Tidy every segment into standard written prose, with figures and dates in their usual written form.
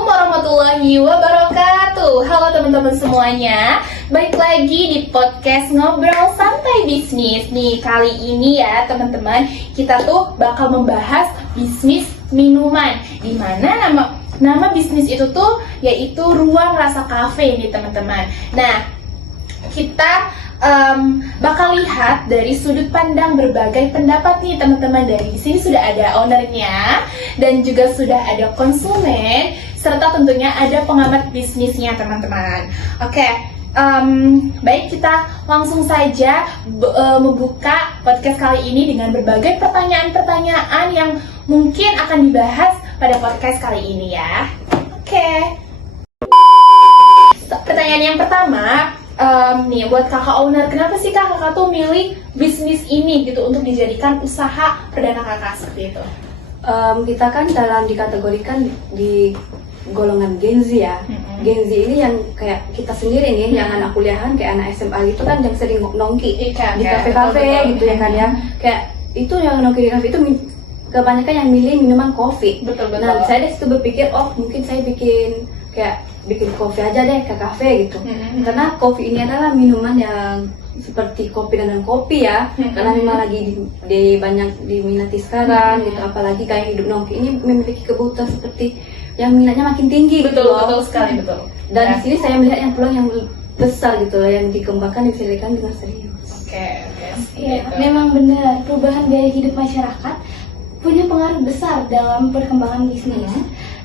Assalamualaikum warahmatullahi wabarakatuh. Halo teman-teman semuanya, balik lagi di podcast Ngobrol Santai Bisnis. Nih kali ini ya teman-teman, kita tuh bakal membahas bisnis minuman, dimana nama bisnis itu tuh yaitu Ruang Rasa Cafe nih teman-teman. Nah, kita bakal lihat dari sudut pandang berbagai pendapat nih teman-teman. Dari sini sudah ada ownernya dan juga sudah ada konsumen serta tentunya ada pengamat bisnisnya teman-teman. Oke, baik, kita langsung saja membuka podcast kali ini dengan berbagai pertanyaan-pertanyaan yang mungkin akan dibahas pada podcast kali ini ya. Oke, pertanyaan yang pertama, nih buat kakak owner, kenapa sih kakak tuh milih bisnis ini gitu untuk dijadikan usaha perdana kakak seperti itu? Kita kan dikategorikan di golongan Gen Z ya. Gen Z ini yang kayak kita sendiri nih, yang anak kuliahan kayak anak SMA gitu kan, yang sering nongki di kafe-kafe gitu ya kan ya. Kayak itu yang nongki di kafe itu kebanyakan yang milih minuman kopi. Betul. Nah, saya dari situ berpikir, oh mungkin saya bikin kopi aja deh ke kafe gitu. Karena kopi ini adalah minuman yang seperti kopi dan kopi ya. Karena memang lagi banyak diminati sekarang gitu. Apalagi kayak hidup nongki ini memiliki kebutuhan seperti yang minatnya makin tinggi. Betul gitu. sekali, betul. Dan di sini saya melihat yang peluang yang besar gitu, yang dikembangkan bisa dilakukan dengan serius. Oke. Iya, memang benar, perubahan gaya hidup masyarakat punya pengaruh besar dalam perkembangan bisnis.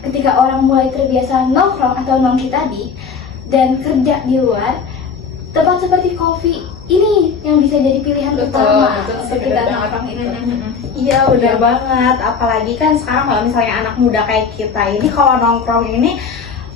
Ketika orang mulai terbiasa nongkrong atau nongki tadi dan kerja di luar, tempat seperti kopi ini yang bisa jadi pilihan utama untuk kita nongkrong itu. Iya, benar banget. Apalagi kan sekarang kalau misalnya anak muda kayak kita ini kalau nongkrong ini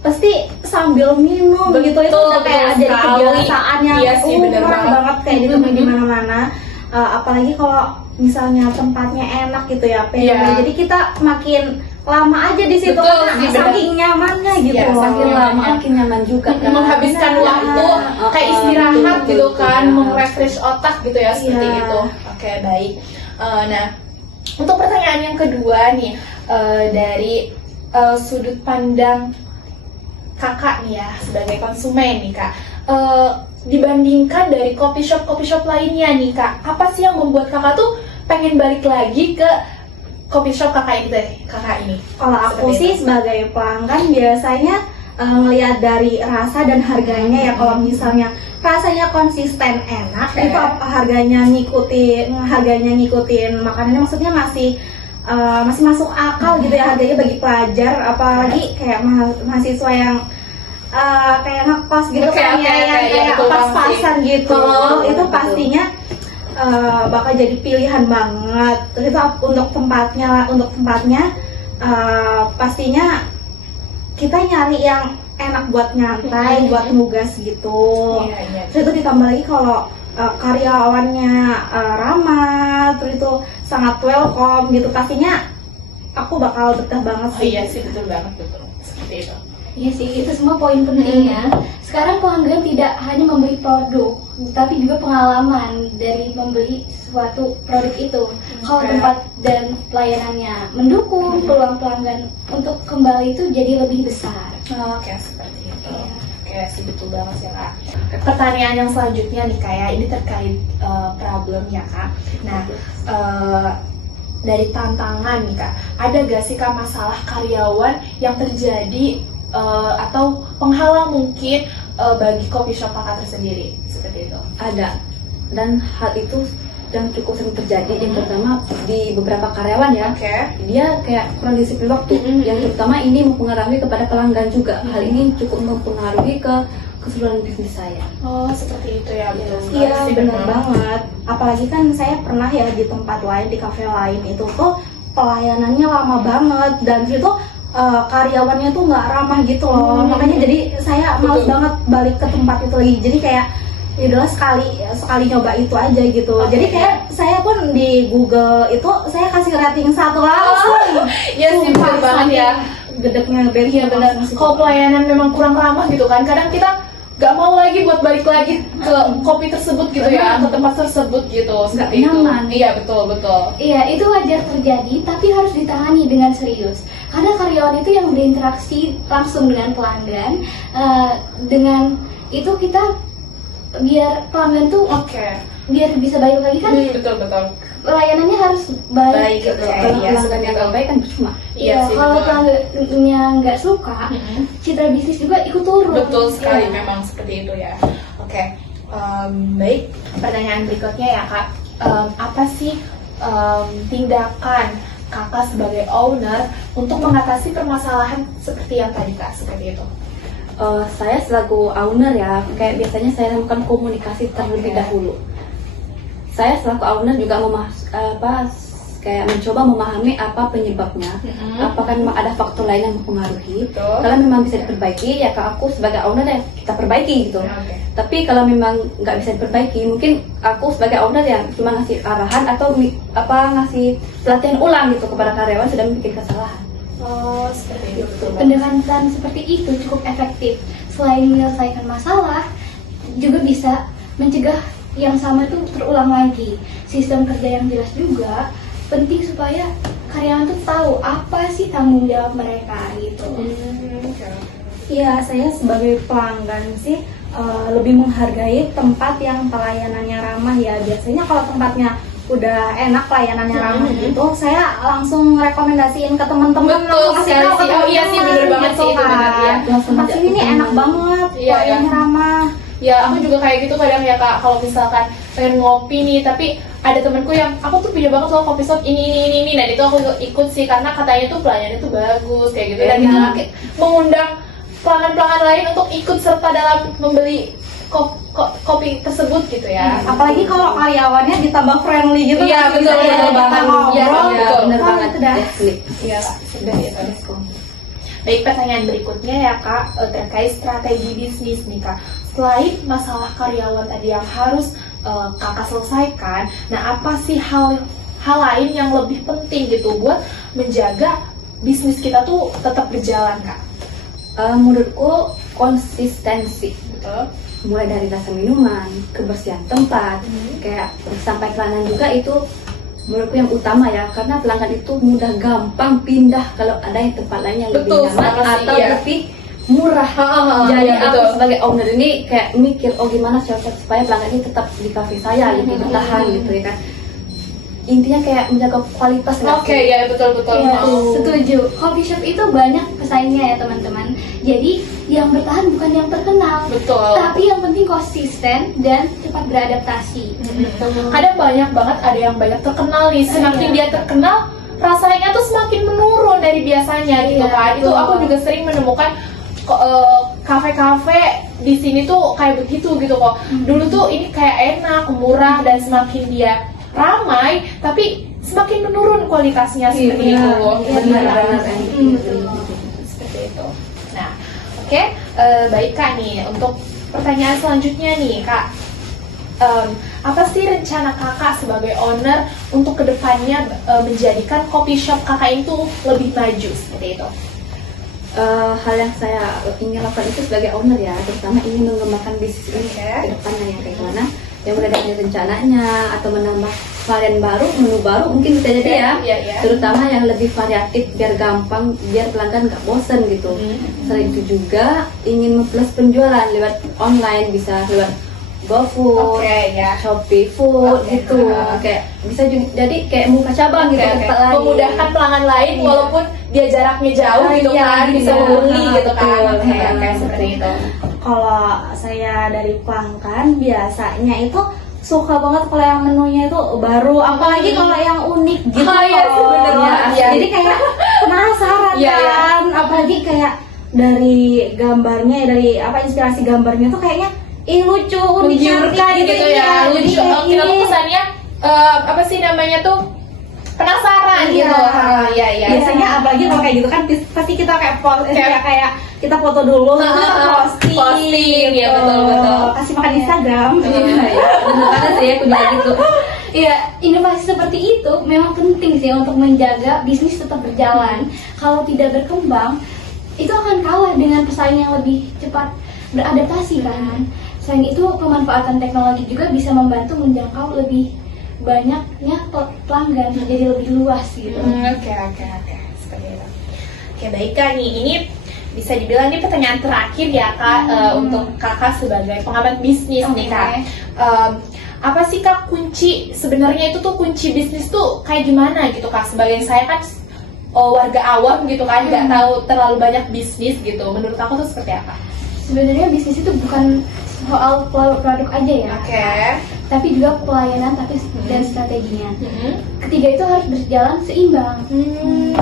pasti sambil minum gitu, itu udah kayak jadi kebiasaan yang umum banget kayak gitu di mana-mana. Apalagi kalau misalnya tempatnya enak gitu ya, jadi kita makin lama aja di situ karena saking nyamannya gitu. Saking lama makin nyaman juga kan. Menghabiskan waktu kayak istirahat gitu kan, merefresh otak gitu ya, seperti itu. Oke, baik. Nah, untuk pertanyaan yang kedua nih, dari sudut pandang kakak nih ya sebagai konsumen nih kak, dibandingkan dari coffee shop lainnya nih kak, apa sih yang membuat kakak tuh pengen balik lagi ke coffee shop kakak ini? Kalau aku sih sebagai pelanggan biasanya ngelihat dari rasa dan harganya ya. Kalau misalnya rasanya konsisten enak, itu harganya ngikutin makanannya, maksudnya masih masuk akal gitu ya harganya bagi pelajar, apalagi kayak mahasiswa yang kayak ngekos gitu kan ya, kayak pas-pasan gitu. Itu pastinya bakal jadi pilihan banget. Terus itu untuk tempatnya pastinya kita nyari yang enak buat nyantai, buat nugas gitu. Terus itu ditambah lagi kalau karyawannya ramah, terus itu sangat welcome gitu, pastinya aku bakal betah banget sih. Iya sih, betul banget, betul seperti itu. Iya sih, itu semua poin pentingnya. Sekarang pelanggan tidak hanya membeli produk, tapi juga pengalaman dari membeli suatu produk itu. Kalau tempat dan pelayanannya mendukung, peluang pelanggan untuk kembali itu jadi lebih besar. Oke, seperti itu. Oke, sih betul banget ya kak. Pertanyaan yang selanjutnya nih kayak ini terkait problem ya kak. Nah, dari tantangan nih kak, ada gak sih kak masalah karyawan yang terjadi atau penghalang mungkin bagi coffee shop kakak tersendiri seperti itu? Ada, dan hal itu yang cukup sering terjadi. Yang pertama di beberapa karyawan ya, dia kayak kurang disiplin waktu. Yang terutama ini mempengaruhi kepada pelanggan juga. Hal ini cukup mempengaruhi ke keseluruhan bisnis saya. Oh, seperti itu ya, betul. Iya, benar banget. Apalagi kan saya pernah ya di tempat lain, di kafe lain itu tuh pelayanannya lama banget, dan itu karyawannya tuh nggak ramah gitu loh. Makanya jadi saya males banget balik ke tempat itu lagi. Jadi kayak ya udahlah sekali nyoba itu aja gitu. Jadi kayak saya pun di Google itu saya kasih rating 1 langsung. Iya sih, betul banget ya. Gedeknya band. Iya benar. Kalau pelayanan memang kurang ramah gitu kan, kadang kita nggak mau lagi buat balik lagi ke kopi tersebut gitu ya, ke tempat tersebut gitu. Nggak Seperti itu. nyaman. Iya betul. Iya, itu wajar terjadi, tapi harus ditangani dengan serius. Karena karyawan itu yang berinteraksi langsung dengan pelanggan. Dengan itu kita biar pelanggan tuh Oke. biar bisa balik lagi kan Betul. layanannya harus baik. Baik, gitu. oke. Kalau Iya, pelanggan seperti yang itu. nggak baik kan percuma. Iya sih, kalau betul. pelanggannya nggak suka, citra bisnis juga ikut turun. Betul sekali, Iya. memang seperti itu ya. Oke, baik. Pertanyaan berikutnya ya kak, apa sih tindakan kakak sebagai owner untuk mengatasi permasalahan seperti yang tadi kak, seperti itu? Saya selaku owner ya, kayak biasanya saya lakukan komunikasi terlebih Oke. dahulu. Saya selaku owner juga kayak mencoba memahami apa penyebabnya. Apakah memang ada faktor lain yang mempengaruhi? Betul. Kalau memang bisa diperbaiki, ya ke aku sebagai owner ya kita perbaiki gitu. Oke. Tapi kalau memang nggak bisa diperbaiki, mungkin aku sebagai owner ya cuma ngasih arahan atau ngasih pelatihan ulang gitu kepada karyawan sudah bikin kesalahan. Oh, seperti itu. Betul. Pendekatan seperti itu cukup efektif. Selain menyelesaikan masalah, juga bisa mencegah yang sama itu terulang lagi. Sistem kerja yang jelas juga penting supaya karyawan tuh tahu apa sih tanggung jawab mereka gitu. Iya, saya sebagai pelanggan sih lebih menghargai tempat yang pelayanannya ramah ya. Biasanya kalau tempatnya udah enak, pelayanannya ramah gitu, saya langsung rekomendasiin ke teman-teman, Betul kasih sekali tahu ke sih. Oh iya sih, teman-teman bener banget gitu sih, itu bener, kan. iya. Tempat sini nih enak banget, Iya, pelayanannya ramah. Ya aku juga kayak gitu kadang ya kak, kalau misalkan pengen ngopi nih, tapi ada temanku yang aku tuh punya banget loh kopi shop ini, dan itu aku ikut sih karena katanya tuh pelayannya tuh bagus kayak gitu, dan itu Enak. kayak mengundang pelanggan-pelanggan lain untuk ikut serta dalam membeli kopi tersebut gitu ya. Apalagi kalau karyawannya ditambah friendly gitu Iya, kan, betul, bisa betul kita banget. ngobrol. Iya, betul. Bener Ah, banget. itu dah. That's it. Iya kak, seperti itu. Baik, pertanyaan berikutnya ya kak, terkait strategi bisnis nih kak. Selain masalah karyawan tadi yang harus kakak selesaikan, nah apa sih hal lain yang lebih penting gitu buat menjaga bisnis kita tuh tetap berjalan kak? Menurutku konsistensi. Betul. Mulai dari rasa minuman, kebersihan tempat, kayak sampai pelanggan juga itu menurutku yang utama ya, karena pelanggan itu mudah gampang pindah kalau ada yang tempat lain yang lebih Betul, nyaman sama sih, atau iya. lebih murah. Jadi iya, aku betul. sebagai owner ini kayak mikir gimana supaya pelanggan ini tetap di kafe saya gitu, bertahan gitu ya kan. Intinya kayak menjaga kualitas nggak Oke, sih? ya betul. Iya, Oh. setuju. Coffee shop itu banyak pesaingnya ya teman-teman. Jadi yang bertahan bukan yang terkenal, Betul. tapi yang penting konsisten dan cepat beradaptasi. Kadang banyak banget ada yang banyak terkenal nih, semakin Iya. dia terkenal rasanya tuh semakin menurun dari biasanya gitu Iya, kan. Itu betul. aku juga sering menemukan kafe-kafe di sini tuh kayak begitu gitu kok. Dulu tuh ini kayak enak, murah, dan semakin dia ramai tapi semakin menurun kualitasnya seperti Iya, itu. benar-benar. Seperti itu. Nah, oke, baik kak nih untuk pertanyaan selanjutnya nih kak. Apa sih rencana kakak sebagai owner untuk kedepannya menjadikan coffee shop kakak itu lebih maju seperti itu? Hal yang saya ingin lakukan itu sebagai owner ya, terutama ingin mengembangkan bisnis ini Oke. ke depannya ya kayak gimana, yang mulai dari rencananya atau menambah varian baru, menu baru mungkin bisa jadi ya, Iya. terutama yang lebih variatif biar gampang, biar pelanggan nggak bosen gitu. Selain itu juga ingin memperluas penjualan lewat online, bisa lewat GoFood, Oke, ya. Shopee Food Oke. gitu, kayak bisa jadi kayak buka cabang gitu Oke, ke oke. tempat lain. Memudahkan pelanggan lain Iya. walaupun dia jaraknya jauh Oh, gitu iya, kan, bisa iya. membeli gitu kan. Betul, Oke, betul. oke, seperti itu. Kalau saya dari pelanggan biasanya itu suka banget kalau yang menunya itu baru, apalagi kalau yang unik gitu. Oh, iya sih, loh. bener banget, iya. Jadi kayak penasaran Iya, iya. kan, apalagi kayak dari gambarnya, dari inspirasi gambarnya tuh kayaknya lucu, unik, Menggiurkan cantik gitu ya, Jadi lucu. kayak Kita tuh ini. kesannya apa sih namanya tuh penasaran Iya. gitu. Iya. Biasanya apalagi kalau kayak gitu kan pasti kita kayak kayak kita foto dulu, terus kita posting, Posting, ya, betul. kasih makan Instagram. Iya, bener banget sih aku juga gitu. Iya, inovasi seperti itu memang penting sih untuk menjaga bisnis tetap berjalan. Kalau tidak berkembang, itu akan kalah dengan pesaing yang lebih cepat beradaptasi kan. Selain itu pemanfaatan teknologi juga bisa membantu menjangkau lebih banyaknya pelanggan, jadi lebih luas gitu. Oke, seperti itu. Oke, baik Kak, ini bisa dibilang ini pertanyaan terakhir ya Kak, untuk Kakak sebagai pengamat bisnis nih Kak. Apa sih Kak kunci, sebenarnya itu tuh kunci bisnis tuh kayak gimana gitu Kak? Sebagai saya kan warga awam gitu kan, nggak tahu terlalu banyak bisnis gitu. Menurut aku tuh seperti apa? Sebenarnya bisnis itu bukan soal produk aja ya, tapi juga pelayanan dan strateginya. Ketiga itu harus berjalan seimbang.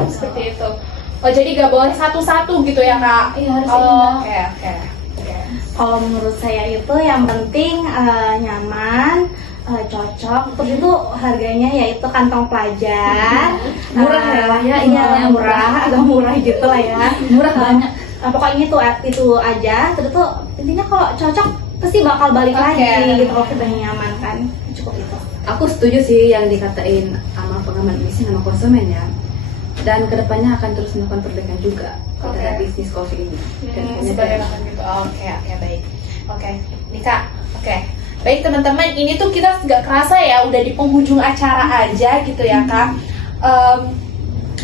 Seperti itu. Oh, jadi gak boleh satu-satu gitu ya Kak? Iya, harus seimbang. Oke. Kalau menurut saya itu yang penting nyaman, cocok, terus itu harganya yaitu kantong pelajar, Murah ya, iya murah, agak murah gitu lah ya. Murah banyak. Pokoknya itu aja. Terus tuh intinya kalau cocok pasti bakal balik lagi gitu kalau kita nyaman kan. Cukup itu. Aku setuju sih yang dikatain sama pengamat bisnis sama konsumen ya. Dan kedepannya akan terus melakukan perbaikan juga pada bisnis coffee ini. Sebagai gitu. Oke, baik. Oke, nih Kak. Oke. Baik teman-teman, ini tuh kita nggak kerasa ya udah di penghujung acara aja gitu ya Kak.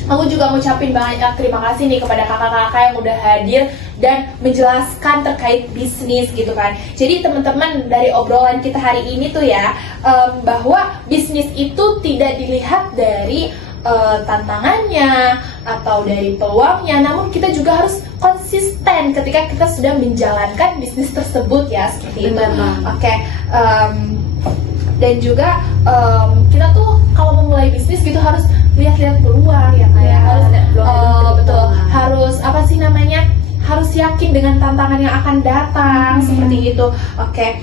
Aku juga ngucapin banyak terima kasih nih kepada kakak-kakak yang udah hadir dan menjelaskan terkait bisnis gitu kan. Jadi teman-teman, dari obrolan kita hari ini tuh ya, bahwa bisnis itu tidak dilihat dari tantangannya atau dari peluangnya, namun kita juga harus konsisten ketika kita sudah menjalankan bisnis tersebut ya, seperti itu. Oke. Dan juga kita tuh kalau memulai bisnis gitu harus lihat-lihat peluang ya kayak betul, harus apa sih namanya, harus yakin dengan tantangan yang akan datang seperti itu. Oke,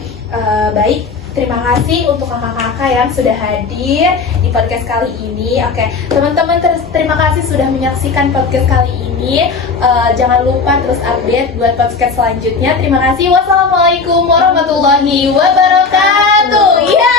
baik. Terima kasih untuk kakak-kakak yang sudah hadir di podcast kali ini. Oke, teman-teman terima kasih sudah menyaksikan podcast kali ini. Jangan lupa terus update buat podcast selanjutnya. Terima kasih. Wassalamualaikum warahmatullahi wabarakatuh. Ya.